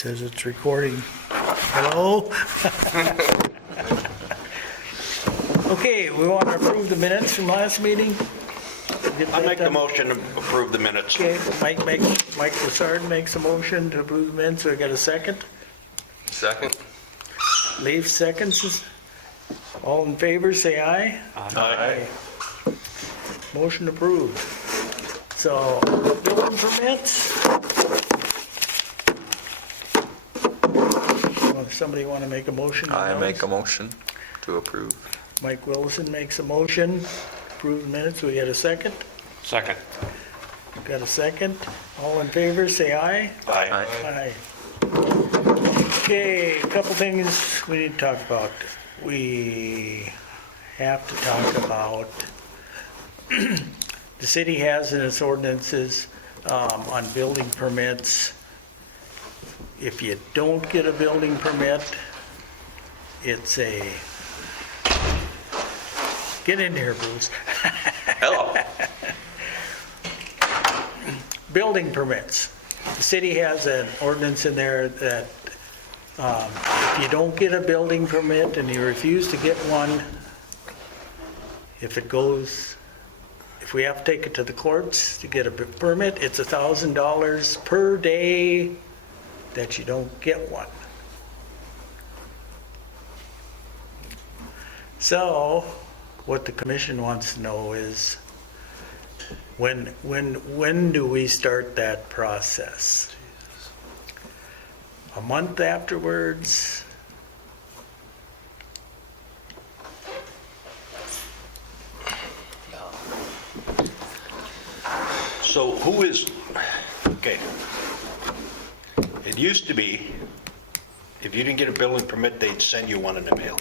Says it's recording. Hello? Okay, we want to approve the minutes from last meeting? I'll make the motion to approve the minutes. Okay, Mike Lassard makes a motion to approve the minutes. So I got a second? Second? Leaf seconds. All in favor, say aye. Aye. Motion approved. So, building permits? Somebody want to make a motion? on I those? make a motion to approve. Mike Wilson makes a motion, approve the minutes. We got a second? Second. Got a second? All in favor, say aye. Aye. Aye. Okay, a couple things we need to talk about. We have to talk about, the city has in its ordinances on building permits, if you don't get a building permit, it's a, get in here, Bruce. Hello. Building permits. The city has an ordinance in there that if you don't get a building permit and you refuse to get one, if we have to take it to the courts to get a permit, it's $1,000 per day that you don't get one. So, what the commission wants to know is, when do we start that process? A month afterwards? So who is, okay. It used to be, if you didn't get a building permit, they'd send you one in the mail.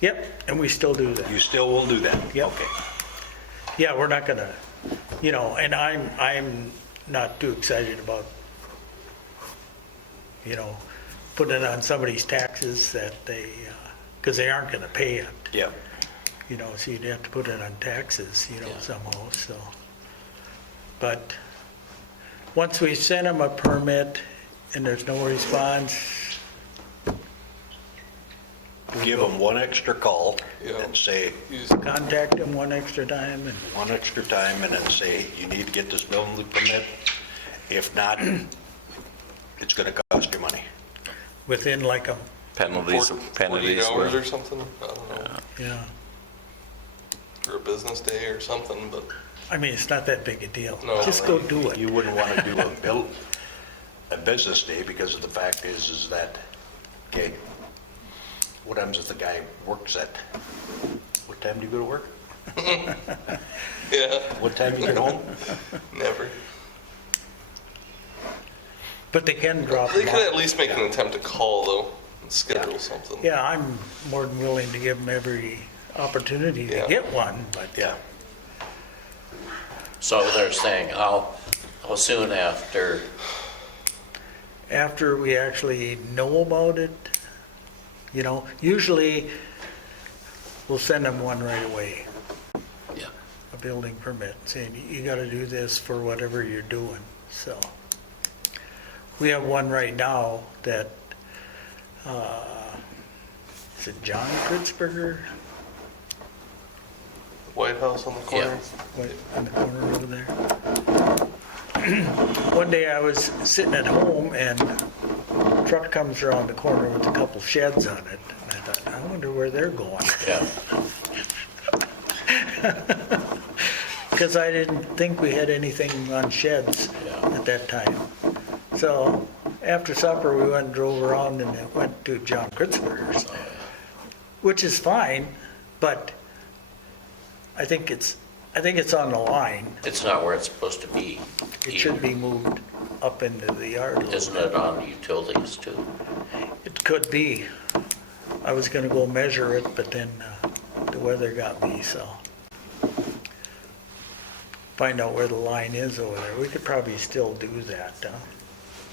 Yep, and we still do that. You still will do that? Yep. Okay. Yeah, we're not gonna, and I'm not too excited about, putting it on somebody's taxes that they, because they aren't gonna pay it, Yeah. so you'd have to put it on taxes, somehow, so. But once we send them a permit and there's no response, Give them one extra call Yeah. and say, contact them one extra time and, one extra time, and then say, you need to get this building permit. If not, it's gonna cost you money. within like a, Penalties 48 hours were, or something, I don't know, yeah, or a business day or something, but I mean, it's not that big a deal. No. Just go do it. You wouldn't want to do a business day, because of the fact is that, okay, what happens if the guy works at, what time do you go to work? yeah, What time do you get home? never. But they can drop They them could off. at least make an attempt to call though, and schedule something. Yeah, I'm more than willing to give them every opportunity to Yeah. get one, but Yeah. So they're saying, how soon after? after we actually know about it, usually we'll send them one right away, Yeah. a building permit, saying you gotta do this for whatever you're doing, so. We have one right now that, is it John Kritzberger? White House on the corner. Right in the corner over there. One day I was sitting at home and a truck comes around the corner with a couple sheds on it. And I thought, I wonder where they're going. Yeah. Because I didn't think we had anything on sheds Yeah. at that time. So after supper, we went and drove around and went to John Kritzberger's, which is fine, but I think it's on the line. It's not where it's supposed to be. It should be moved up into the yard a little Isn't bit. it on utilities too? It could be. I was gonna go measure it, but then the weather got me, so. Find out where the line is over there. We could probably still do that,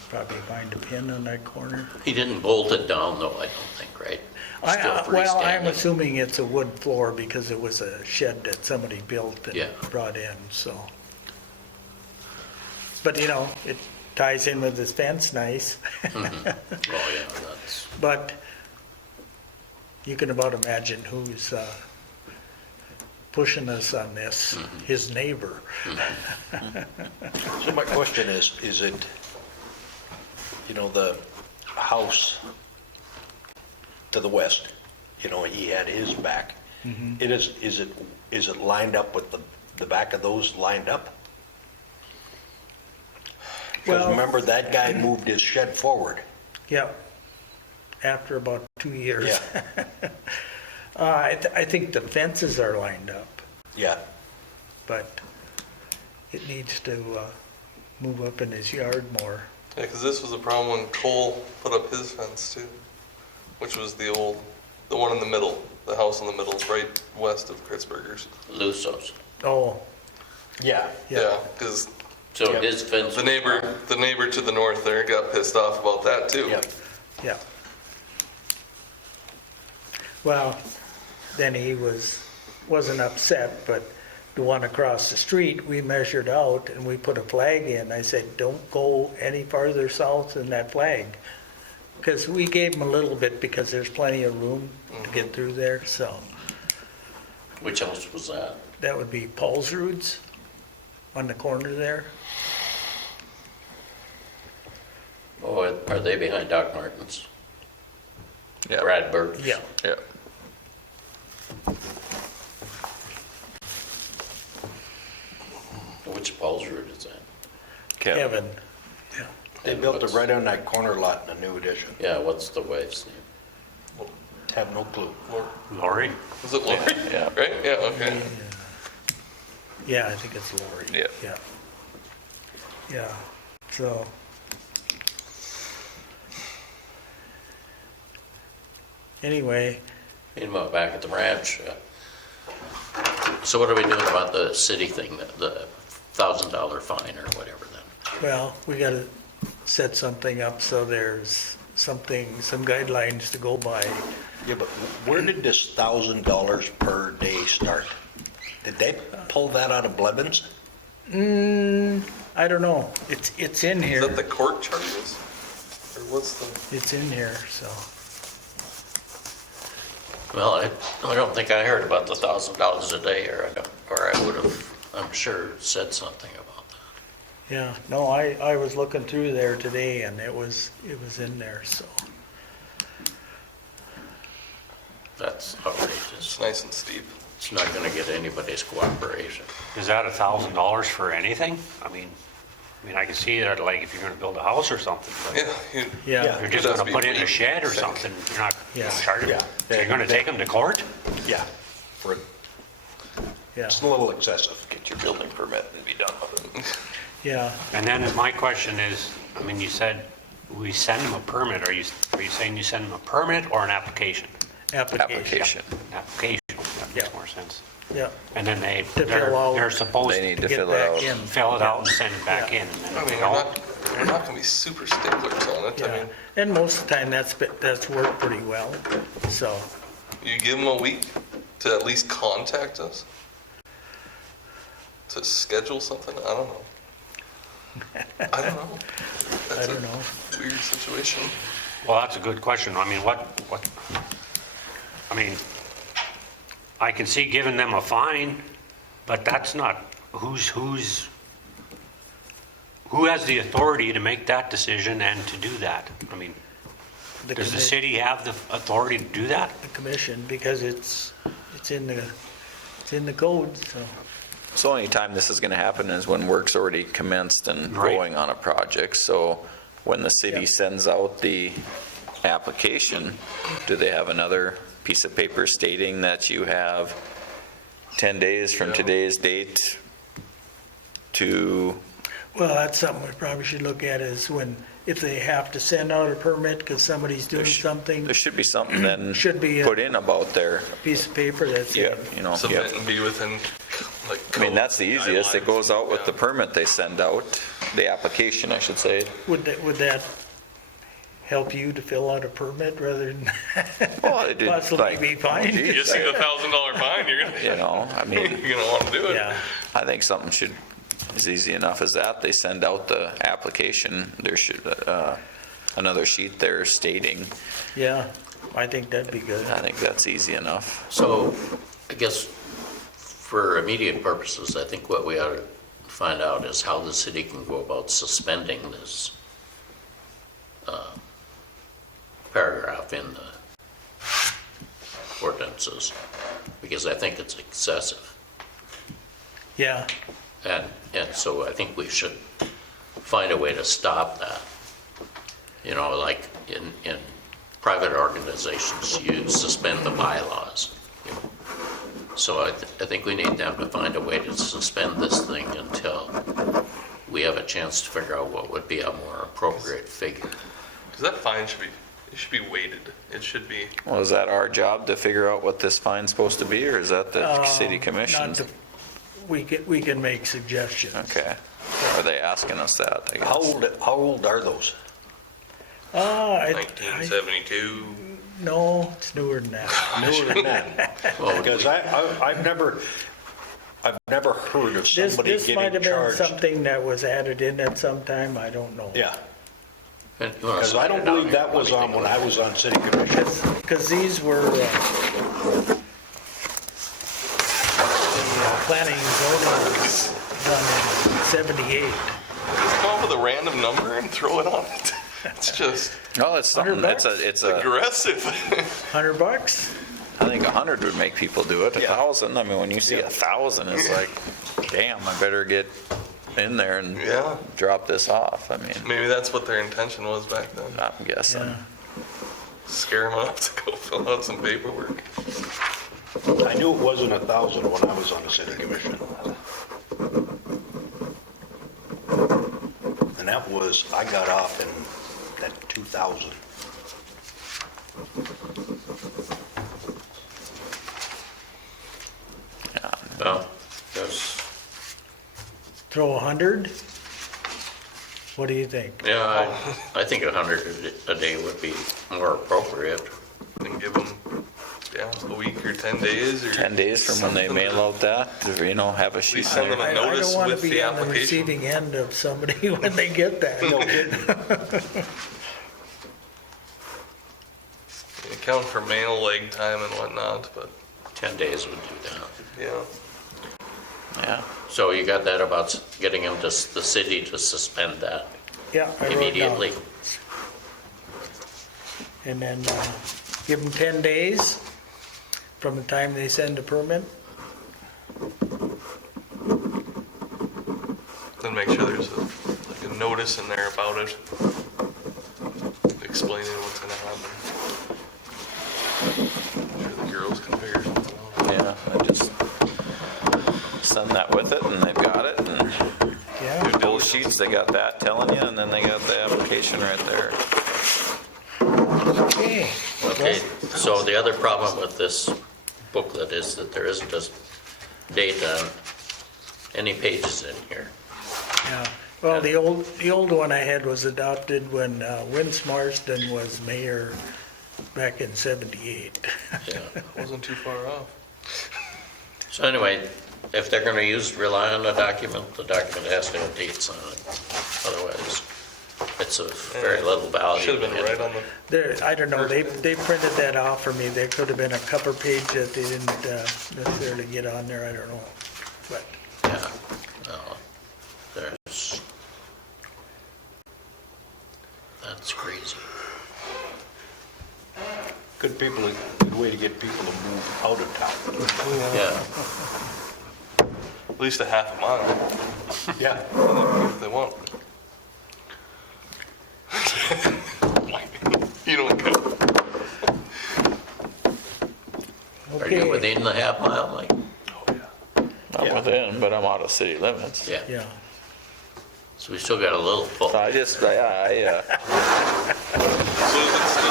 probably find a pin on that corner. He didn't bolt it down though, I don't think, right? Still Well, I'm freestanding. assuming it's a wood floor because it was a shed that somebody built and Yeah. brought in, so. But, ties in with his fence nice. Oh, yeah, that's, But you can about imagine who's pushing us on this, his neighbor. So my question is it, the house to the west, he had his back. Is it lined up with the back of those lined up? Because Well- remember, that guy moved his shed forward. Yep, after about 2 years. Yeah, I think the fences are lined up, yeah. but it needs to move up in his yard more. Yeah, because this was a problem when Cole put up his fence too, which was the one in the middle, the house in the middle, right west of Kritzberger's. Lusos. Oh, Yeah. Yeah, because So Yeah. his fence. the neighbor to the north there got pissed off about that too. Yeah. yeah. Well, then he wasn't upset, but the one across the street, we measured out and we put a flag in. I said, don't go any farther south than that flag. Because we gave him a little bit because there's plenty of room to get through there, so. Which house was that? That would be Paul's Roots on the corner there. Oh, are they behind Doc Martens? Yeah. Brad Burke? Yeah. Yeah. Which Paul's route is that? Kevin. Yeah. They built it right on that corner lot in the new addition. Yeah, what's the wife's name? Have no clue. Lori? Was it Lori? Yeah. Right? Yeah, okay. Yeah, I think it's Lori. Yeah. Yeah. Yeah, so. Anyway, Meanwhile, back at the ranch, so what are we doing about the city thing, the $1,000 fine or whatever then? well, we gotta set something up so there's some guidelines to go by. Yeah, but where did this $1,000 per day start? Did they pull that out of Blevins? I don't know, it's in Is here, that the court charges? Or what's the? it's in here, so. Well, I don't think I heard about the $1,000 a day, or I would have, I'm sure, said something about that. Yeah, no, I was looking through there today and it was in there, so. That's outrageous. It's nice and steep. It's not gonna get anybody's cooperation. Is that $1,000 for anything? I mean, I can see that, like, if you're gonna build a house or something, but Yeah. Yeah, if you're just It has to gonna be put in a clean, shed or I think. something, you're not Yeah. charging. Yeah. So you're gonna take them to court? Yeah. For, yeah, it's a little excessive. Get your building permit and be done with it. yeah. And then my question is, you said we send them a permit. Are you saying you send them a permit or an application? Application. Application, that Yeah. makes more sense. Yeah, And then To fill out. they're supposed They to need to get fill it back out. in. fill it out and send it back Yeah. in. And then I if mean, they we're don't, not gonna be super sticklers on it. I Yeah, mean, and most of the time that's worked pretty well, so. you give them a week to at least contact us? To schedule something? I don't know. I don't know. I That's don't a know. weird situation. well, that's a good question. I can see giving them a fine, but that's not, who has the authority to make that decision and to do that? Does the city have the authority to do that? The commission, because it's in the code, so. So only time this is gonna happen is when work's already commenced and Right. going on a project. So when the city Yeah. sends out the application, do they have another piece of paper stating that you have 10 days from today's date to, Well, that's something we probably should look at is if they have to send out a permit because somebody's doing something, there should be something then Should be a- put in about their, piece of paper that's, yeah, you know, Submit yeah. and be within, like. I mean, that's the easiest. It goes out with Yeah. the permit they send out, the application, I should say. would that help you to fill out a permit rather than Well, it did, possibly like, be fined? You see the $1,000 fine, you're you gonna, know, I mean, you're gonna wanna do it. Yeah, I think something should as easy enough as that. They send out the application. There should, another sheet there stating, Yeah, I think that'd be good. I think that's easy enough. So I guess for immediate purposes, I think what we ought to find out is how the city can go about suspending this paragraph in the ordinances, because I think it's excessive. Yeah, And so I think we should find a way to stop that. You know, like in private organizations, you suspend the bylaws. You know. So I think we need them to find a way to suspend this thing until we have a chance to figure out what would be a more appropriate figure. Because that fine should be weighted. It should be, Well, is that our job to figure out what this fine's supposed to be, or is that the city commission's? not to, we can make suggestions. Okay. Are they asking us that? I guess? How old are those? I 1972. no, it's newer than that. Newer than that? Well, Because I've never heard of This, somebody this might getting have been charged. something that was added in at some time, I don't know. Yeah, you wanna because I slide don't it down believe here? that was Let me on take a when I look. was on city commission. Because these were, the planning and zoning was done in 78. Just come up with a random number and throw it on it. It's just No, it's something, $100? it's a, aggressive. $100? I think 100 would make people do it. Yeah. 1,000, I mean, when you see 1,000, it's like, damn, I better get in there and Yeah. drop this off. I mean, Maybe that's what their intention was back then. I'm guessing. Yeah. Scare them enough to go fill out some paperwork. I knew it wasn't 1,000 when I was on the city commission. And that was, I got off in that 2000. Well, that's, Throw 100? What do you think? yeah, I think 100 a day would be more appropriate. And give them, a week or 10 days or. 10 days from when they something. mail out that, you know, have a sheet least send there. them a I notice don't want to with be the on the application. receiving end of somebody when they get that. No kidding. Account for mail, leg time and whatnot, but 10 days would do that. yeah. Yeah. So you got that about getting them to, the city to suspend that Yeah, I wrote it down. immediately? And then give them 10 days from the time they send a permit. Then make sure there's like a notice in there about it, explaining what's gonna happen. I'm sure the girls can figure something out. Yeah, I just send that with it and they've got it and Yeah, both sheets, they got that telling you and then they got the application right there. okay. Okay, so the other problem with this booklet is that there isn't a date on any pages in here. Yeah, well, the old one I had was adopted when Vince Marsden was mayor back in 78. Yeah. Wasn't too far off. So anyway, if they're gonna rely on the document has to have dates on it. Otherwise, it's of very little value. Should have been right on the, There, I don't know, they printed that off for me, there could have been a cover page that they didn't necessarily get on there, I don't know. But, Yeah, no, that's crazy. Good way to get people to move out of town. Yeah, at least a half a mile Yeah. if they want. You don't go. are you okay, within the half mile, Mike? Not Yeah. within, but I'm out of city limits. Yeah, yeah, so we still got a little pull. So I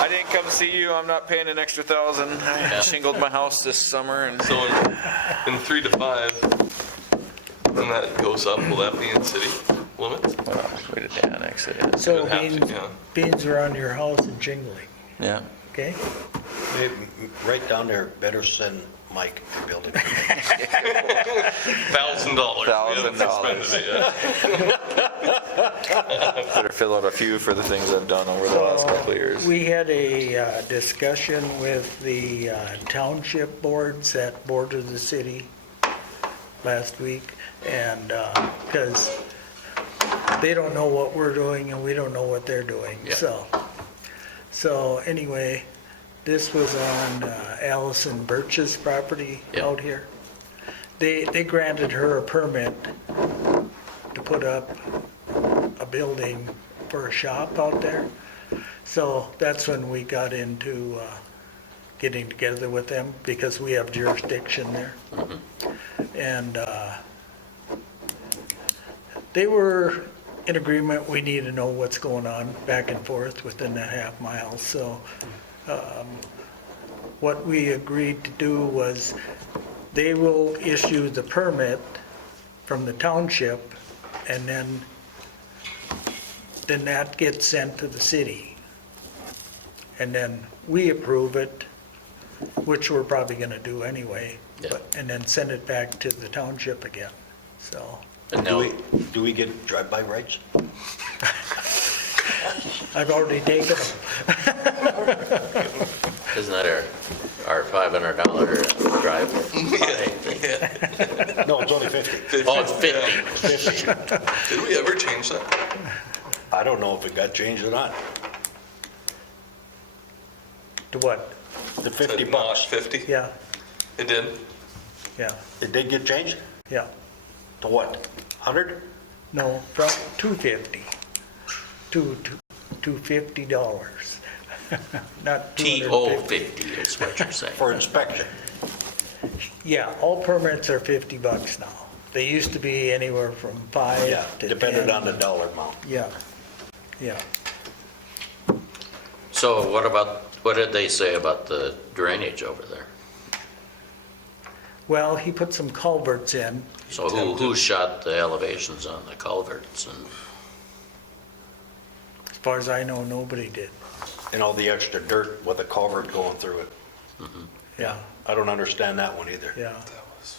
didn't come see you, I'm not paying an extra 1,000. I shingled my house this summer and So in 3 to 5, when that goes up, will that be in city limits? well, we did annex it in. so would have to, beans, yeah. beans around your house and jingling, Yeah. okay? Right down there, better send Mike, building. $1,000. Better fill out a few for the things I've done over the last couple of years. We had a discussion with the township boards that border the city last week, and because they don't know what we're doing and we don't know what they're doing. Yeah. So anyway, this was on Allison Birch's property Yeah. out here. They granted her a permit to put up a building for a shop out there. So that's when we got into getting together with them, because we have jurisdiction there. And they were in agreement, we need to know what's going on back and forth within that half mile. So what we agreed to do was they will issue the permit from the township, and then that gets sent to the city. And then we approve it, which we're probably gonna do anyway, Yeah. and then send it back to the township again, so. And Do now, we get drive-by rights? I've already taken them. isn't that our $500 drive? thing? No, it's only 50. Oh, it's 50. 50. Did we ever change that? I don't know if it got changed or not. To what? The 50 Said not bucks. 50? Yeah, It did? yeah, It did get changed? yeah. To what? 100? No, from $250 to $50. Not $250. TO50 is what you're saying. For inspection. Yeah, all permits are $50 now. They used to be anywhere from 5 Yeah, to 10. depended on the dollar amount. Yeah, yeah. So what did they say about the drainage over there? Well, he put some culverts in. So who shot the elevations on the culverts? And As far as I know, nobody did. And all the extra dirt with a culvert going through it. Yeah, I don't understand that one either. yeah. That was,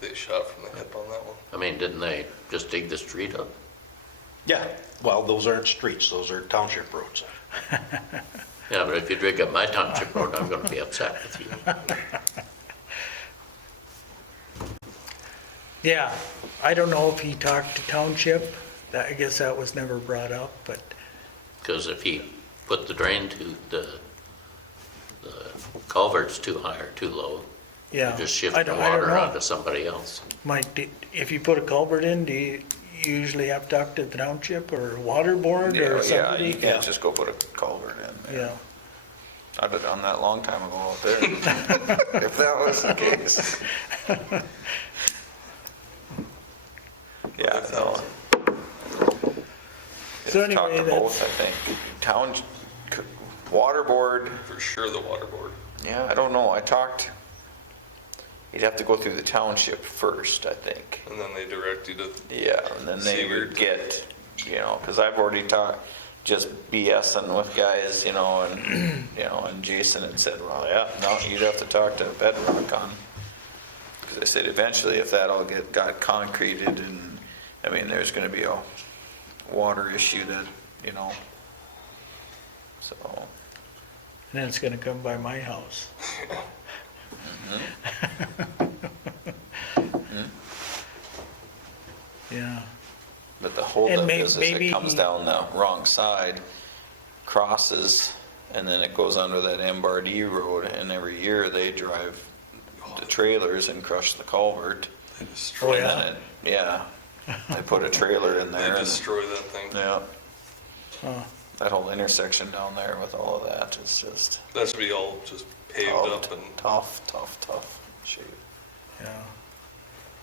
they shot from the hip on that one. I mean, didn't they just dig the street up? Yeah, well, those aren't streets, those are township roads. Yeah, but if you dig up my township road, I'm gonna be upset with you. Yeah, I don't know if he talked to township. I guess that was never brought up, but Because if he put the drain to the culverts too high or too low, yeah. you just shift I the don't water know. onto somebody else. Mike, if you put a culvert in, do you usually have to talk to the township or water board or Yeah, somebody? you can't just go put a culvert in. Yeah, I'd have done that a long time ago out there, if that was the case. Yeah, no. So Talk anyway, to both, I think. Water board, For sure, the water board. yeah, I don't know, you'd have to go through the township first, I think. And then they direct you to, Yeah, and then they Seaward. would get, because I've already talked, just BSing with guys, and, and Jason had said, well, yeah, no, you'd have to talk to Bedrock on. Because I said eventually if that all got concreted and, I mean, there's gonna be a water issue that, so. and then it's gonna come by my house. Yeah, But the whole And of it is maybe- it comes down the wrong side, crosses, and then it goes under that MBRD road, and every year they drive the trailers and crush the culvert. they destroy, Oh, And yeah? then they put a trailer in they there. and- destroy that thing. Yeah, Huh. that whole intersection down there with all of that is just That should be all just paved up and, tough shape. Yeah.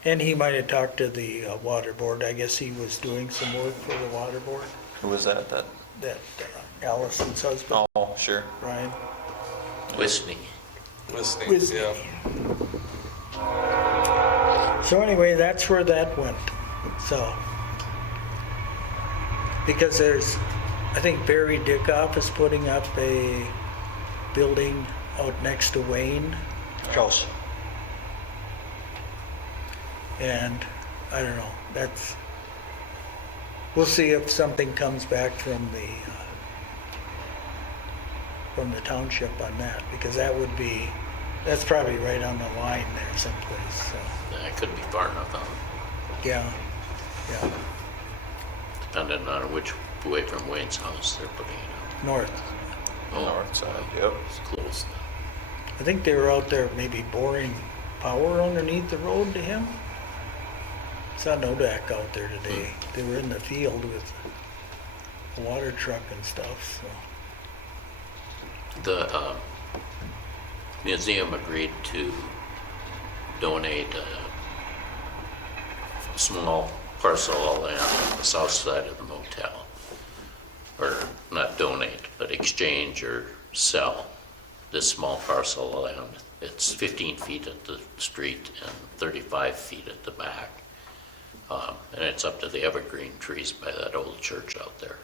And he might have talked to the water board. I guess he was doing some work for the water board, Who was that? that Allison's husband, Oh, sure. Ryan. Whistney. listening, Whistling. yeah. So anyway, that's where that went, so. Because I think Barry Dickoff is putting up a building out next to Wayne. House. And I don't know, we'll see if something comes back from the township on that, because that's probably right on the line there someplace, so, That could be far enough out, yeah. depending on which way from Wayne's house they're putting it North. up. North side, yep. It's close. I think they were out there maybe boring power underneath the road to him. Saw Nodak out there today. They were in the field with a water truck and stuff, so. The museum agreed to donate a small parcel of land on the south side of the motel. Or not donate, but exchange or sell this small parcel of land. It's 15 feet at the street and 35 feet at the back. And it's up to the evergreen trees by that old church out there.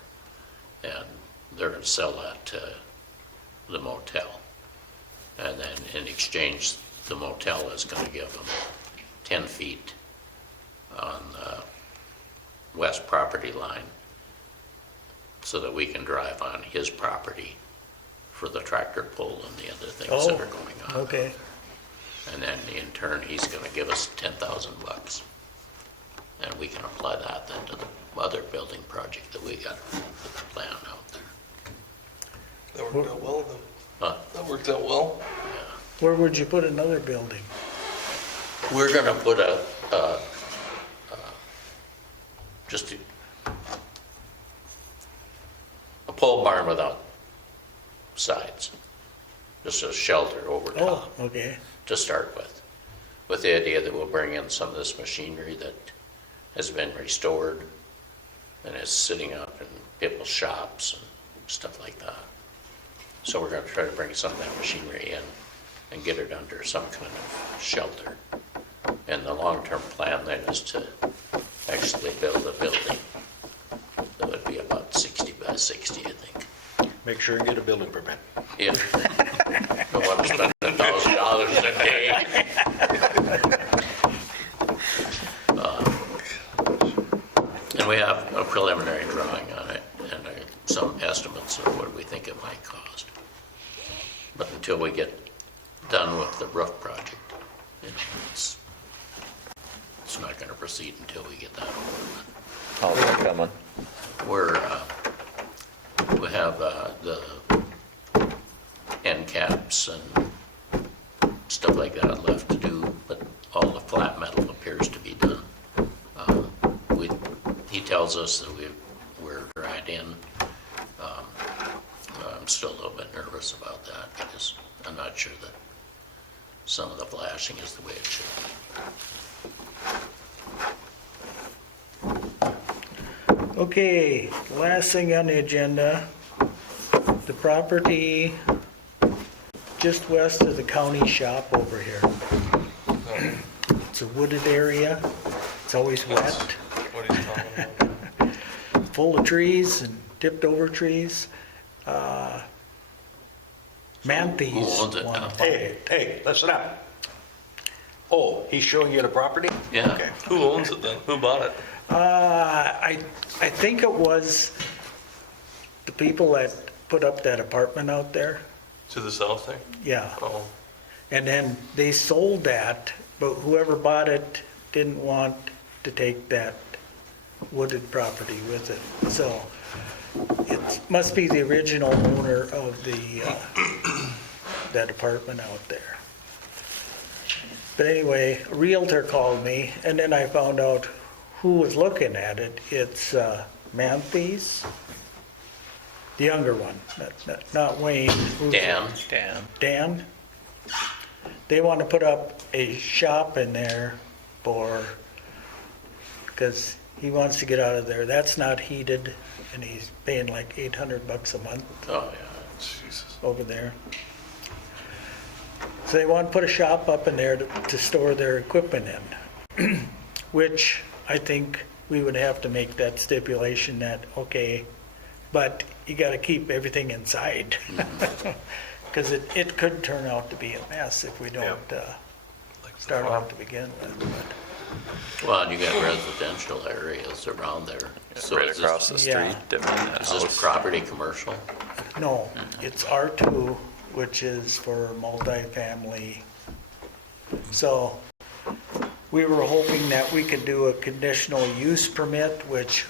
And they're going to sell that to the motel. And then in exchange, the motel is going to give them 10 feet on the west property line so that we can drive on his property for the tractor pull and the other things that are going on. Okay, And then in turn, he's going to give us $10,000. And we can apply that then to the other building project that we got planned out there. That worked out well then. Huh? That worked out well. where would you put another building? We're gonna put just a pole barn without sides, just a shelter over top Oh, okay, to start with the idea that we'll bring in some of this machinery that has been restored and is sitting up in people's shops and stuff like that. So we're gonna try to bring some of that machinery in and get it under some kind of shelter. And the long-term plan then is to actually build a building that would be about 60 by 60, I think. Make sure and get a building permit. If I want to spend $1,000 a day. And we have a preliminary drawing on it and some estimates of what we think it might cost. But until we get done with the roof project, you know, it's not going to proceed until we get that over with. How's that coming? We have the end caps and stuff like that left to do, but all the flat metal appears to be done. He tells us that we're right in. I'm still a little bit nervous about that because I'm not sure that some of the flashing is the way it should be. okay, last thing on the agenda, the property just west of the county shop over here. It's a wooded area, it's always wet, What are you talking about? full of trees and tipped over trees. Manthes Who owns it want now? to buy Hey, it. hey, listen up. Oh, he's showing you the property? Yeah. Okay. Who owns it then? Who bought it? I think it was the people that put up that apartment out there, To the south there? yeah. Oh, And then they sold that, but whoever bought it didn't want to take that wooded property with it. So it must be the original owner of that apartment out there. But anyway, a realtor called me, and then I found out who was looking at it. It's Manthes, the younger one, not Wayne. Who's- Dan? Dan. They want to put up a shop in there because he wants to get out of there. That's not heated, and he's paying like $800 a month Oh, yeah. Jesus. over there. So they want to put a shop up in there to store their equipment in, which I think we would have to make that stipulation that, okay, but you got to keep everything inside. Because it could turn out to be a mess if we don't start out to begin with. But Well, and you got residential areas around there. So Right is across the this, street, Yeah. I mean, that is this house. property commercial? no, it's R2, which is for multifamily. So we were hoping that we could do a conditional use permit, which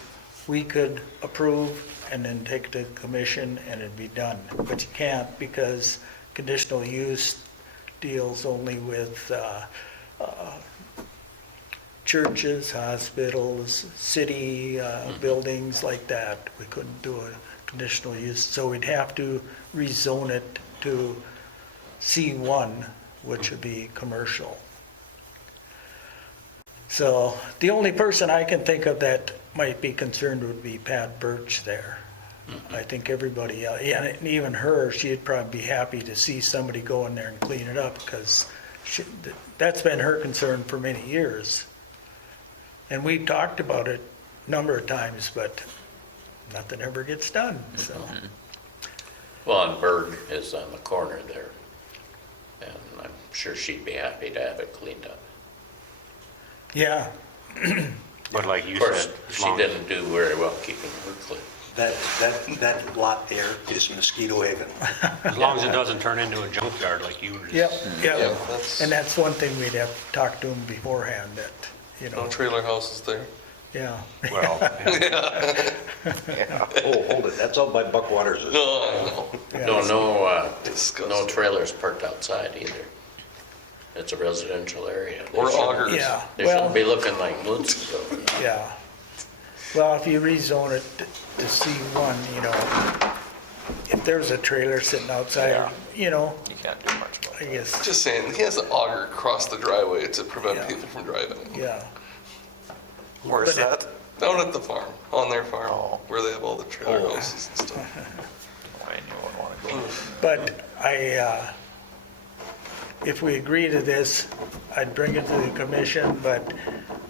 we could approve and then take it to commission and it'd be done. But you can't because conditional use deals only with churches, hospitals, city buildings like that. We couldn't do a conditional use, so we'd have to rezone it to C1, which would be commercial. So the only person I can think of that might be concerned would be Pat Birch there. I think everybody, yeah, and even her, she'd probably be happy to see somebody go in there and clean it up because that's been her concern for many years. And we've talked about it a number of times, but nothing ever gets done, so. Well, and Berg is on the corner there. And I'm sure she'd be happy to have it cleaned up. Yeah, But like you Of course, said, as she long- didn't do very well keeping her clean. That lot there is mosquito haven. as long as it doesn't turn into a junkyard like you were just. yep, Yeah, yep. that's, And that's one thing we'd have to talk to them beforehand that, you no know, trailer houses there. yeah. Well, yeah. Oh, hold it, that's out by Buckwaters. No, I know. No Disgusting. trailers parked outside either. It's a residential area. They Or shouldn't- augers. Yeah, They well, shouldn't be looking like Lutz's over there. yeah. Well, if you rezone it to C1, you know, if there's a trailer sitting outside, Yeah. you know, You can't do much about I it. guess, Just saying, he has an auger across the driveway to prevent Yeah. people from driving. yeah. Where's But it- that? Down at the farm, on their farm, Oh. where they have all the trailer houses and stuff. I knew I wouldn't want to go. But if we agree to this, I'd bring it to the commission, but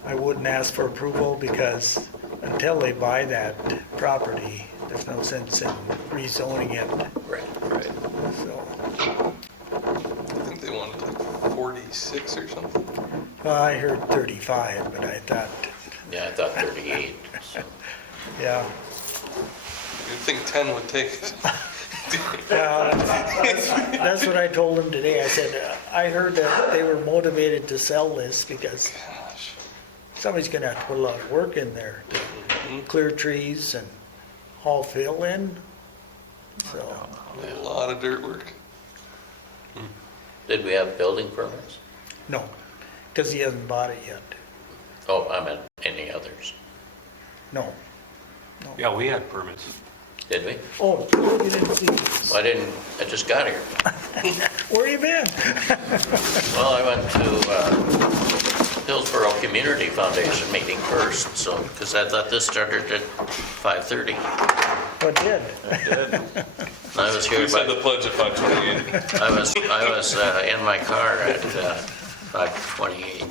I wouldn't ask for approval because until they buy that property, there's no sense in rezoning it, Right. Right. so. I think they wanted like 46 or something. Well, I heard 35, but I thought, Yeah, I thought 38. So. yeah. You'd think 10 would take it. That's what I told him today. I said, I heard that they were motivated to sell this because Gosh. somebody's gonna have to put a lot of work in there to clear trees and haul fill in, so. A lot of dirt work. Did we have building permits? No, because he hasn't bought it yet. Oh, I meant any others. No. Yeah, we had permits. Did we? Oh, you didn't see this. Well, I just got here. Where you been? Well, I went to Hillsborough Community Foundation meeting first, so, because I thought this started at 5:30. What did? I was here We said the by, pledge at 5:28. I was in my car at 5:28.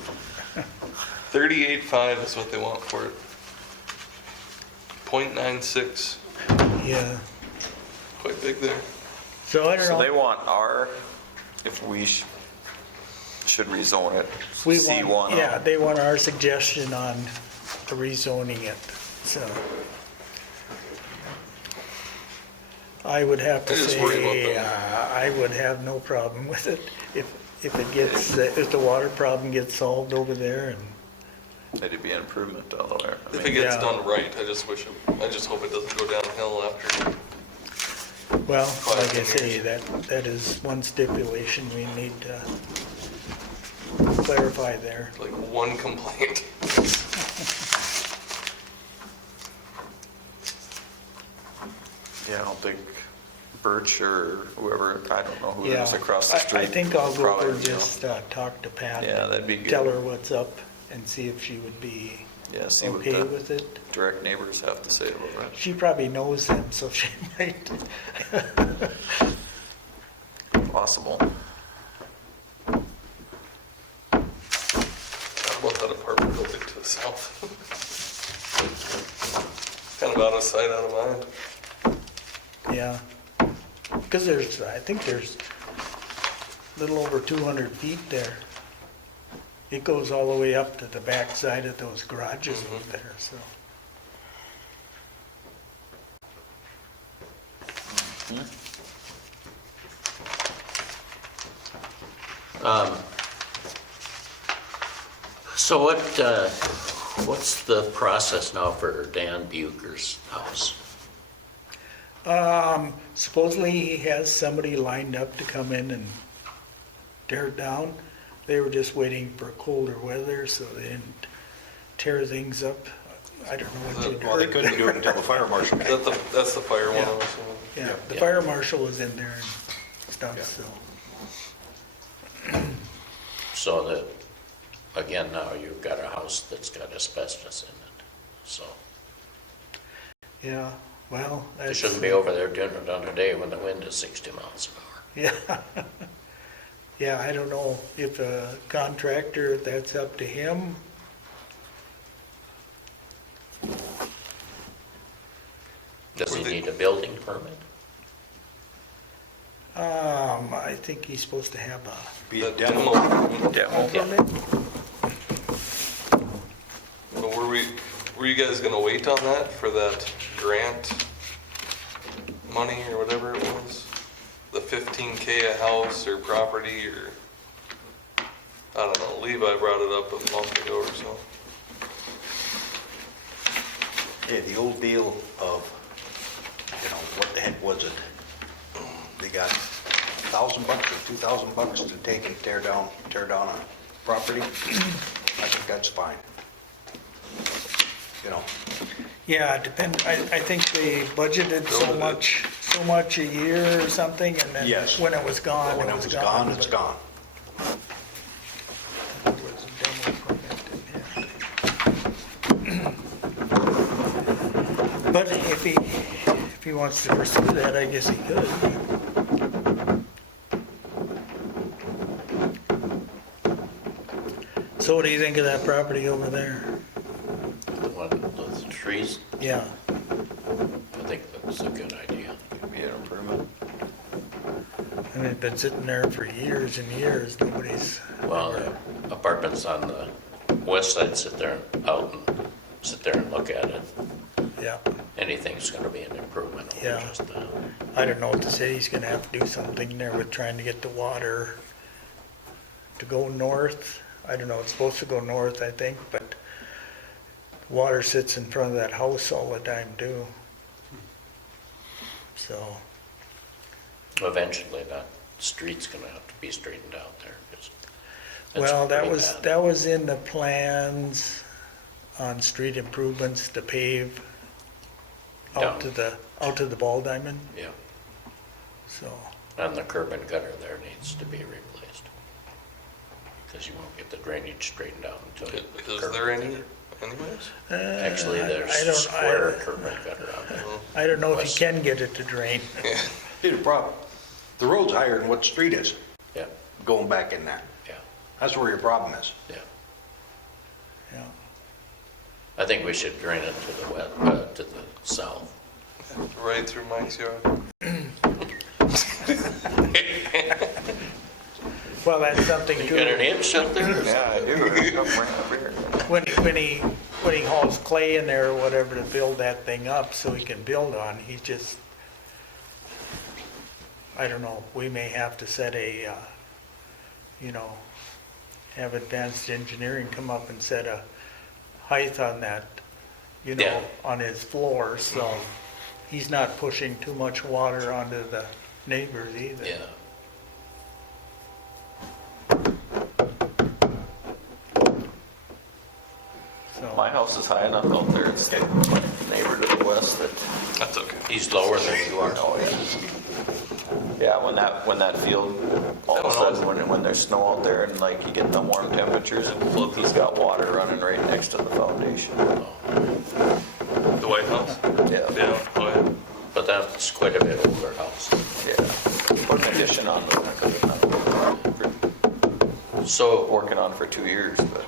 38.5 is what they want for it. 0.96, Yeah, quite big there. so I don't So they know. want R, if we should rezone it, We C1. want, yeah, they want our suggestion on rezoning it, so. I would have to I just worry say, about them. I would have no problem with it if it gets, if the water problem gets solved over there and. It'd be an improvement all the way. I If mean, it gets Yeah. done right, I just hope it doesn't go downhill after. Well, like I say, that is one stipulation we need to clarify there. Like one complaint. Yeah, I don't think Birch or whoever, I don't know who Yeah, lives across the street. I think I'll go probably, over and you know, just talk to Pat. Yeah, that'd be good. Tell her what's up and see if she would be Yeah, see what okay the with it. direct neighbors have to say about it. She probably knows them, so she might. Possible. How about that apartment building to the south? Kind of out of sight, out of mind. Yeah. Because I think there's little over 200 feet there. It goes all the way up to the back side of those garages over there, so. So what's the process now for Dan Bucher's house? Supposedly he has somebody lined up to come in and tear it down. They were just waiting for colder weather, so they didn't tear things up. I don't know what you do. Well, they couldn't do it until the fire marshal came. That's the fire one, Yeah. I'm assuming. Yeah, the Yeah. fire marshal was in there and stuff, Yeah. so. So that, again, now you've got a house that's got asbestos in it. So Yeah, well. they that's- shouldn't be over there doing it on a day when the wind is 60 miles an hour. Yeah. Yeah, I don't know if a contractor, that's up to him. Does he Would they- need a building permit? I think he's supposed to have a Be a That demo. Demo. Yeah. permit. But were you guys gonna wait on that for that grant money or whatever it was? The 15K a house or property or, I don't know, Levi brought it up a month ago or so. Yeah, the old deal of, what the heck was it? They got $1,000 or $2,000 to take and tear down a property. I think that's fine. Yeah, it depends, I think they budgeted so much a year or something, and then Yes. when it was gone, When it it was was gone. gone, it's but gone. there was a demo permit in here. But if he wants to pursue that, I guess he could. So what do you think of that property over there? The one with the trees? Yeah, I think that's a good idea. Be an improvement. I mean, it's been sitting there for years and years, nobody's. Well, the apartments on the west side sit there and look at it. Yeah, Anything's gonna be an improvement over Yeah. just that. I don't know if the city's gonna have to do something there with trying to get the water to go north. I don't know, it's supposed to go north, I think, but water sits in front of that house all the time too. So, Eventually, that street's gonna have to be straightened out there. 'Cause it's well, pretty bad. that was in the plans on street improvements to pave out Down. to the ball diamond, Yeah, so. and the curb and gutter there needs to be replaced. Because you won't get the drainage straightened out until. you put the Is curb there and any, gutter. anyways? Actually, I there's don't- square curb and gutter on there. I don't know if West. you can get it to drain. See, the problem, the road's higher than what the street is, Yeah, going back in that. yeah, That's where your problem is. yeah. Yeah. I think we should drain it to the west, to the south. Right through Mike's yard. Well, that's something You got an too. inch up there? or Yeah, I do. Come right over here. When he hauls clay in there or whatever to build that thing up so he can build on, he just, I don't know, we may have to set a, have advanced engineering come up and set a height on that, Yeah. on his floor, so he's not pushing too much water onto the neighbors either. Yeah. So, My house is high enough out there, it's the neighbor to the west that, That's okay. He's lower than you are. oh, yeah. Yeah, when that field, all of a sudden, when there's snow out there and like you get the warm temperatures, he's got water running right next to the foundation. The White House? Yeah, Yeah, oh yeah. But that's quite a bit older house. yeah. Put an addition on the back of it, So working on for 2 years, but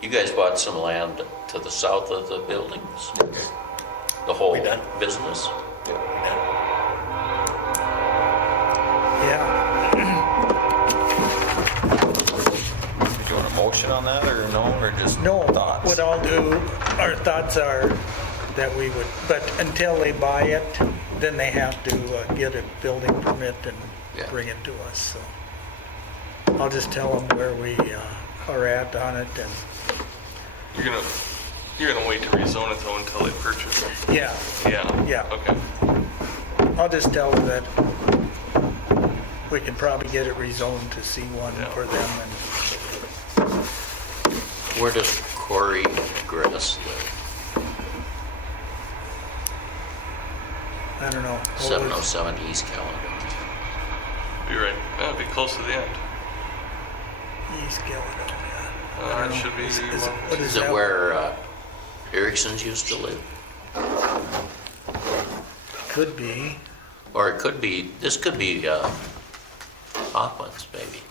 you guys bought some land to the south of the buildings? The whole We done. business? yeah. motion on that, or no, or just No, thoughts? what I'll do, our thoughts are that we would, but until they buy it, then they have to get a building permit and Yeah. bring it to us, so. I'll just tell them where we are at on it, and, You're gonna wait to rezone it though until they purchase it? yeah, Yeah. Yeah. Okay. I'll just tell them that we can probably get it rezoned to C1 Yeah. for them, and Where does Corey Grass live? I don't know. What was- 707 East Caledonia. You're right. That'd be close to the end. East Caledonia. I It don't know. should be. What Is is it that? where Erickson's used to live? Could be. Or it could be, this could be Hoffman's, maybe.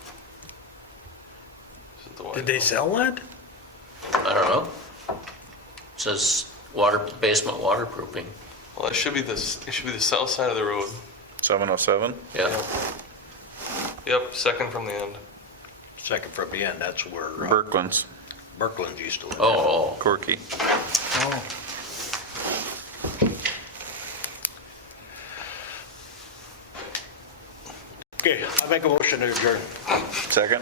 Is it the White Did they House? sell that? I don't know. It says basement waterproofing. Well, it should be this. It should be the south side of the road. 707? Yeah. Yep, second from the end. Second from the end, that's where Berkland's, Berkland's used to live. Oh, Corky. Oh. Okay, I make a motion to adjourn. Second?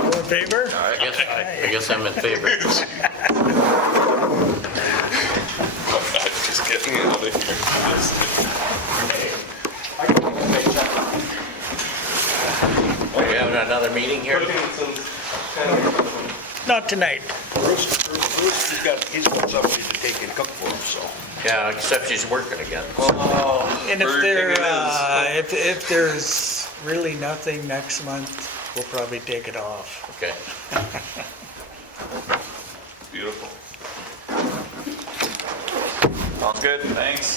All in favor? I guess I'm in favor. Just getting out of here. We having another meeting here? Not tonight. Bruce, he's got somebody to take and cook for him, so. Yeah, except she's working again. And if Burger there, King it is. if there's really nothing next month, we'll probably take it off. Okay. Beautiful. Sounds good, thanks.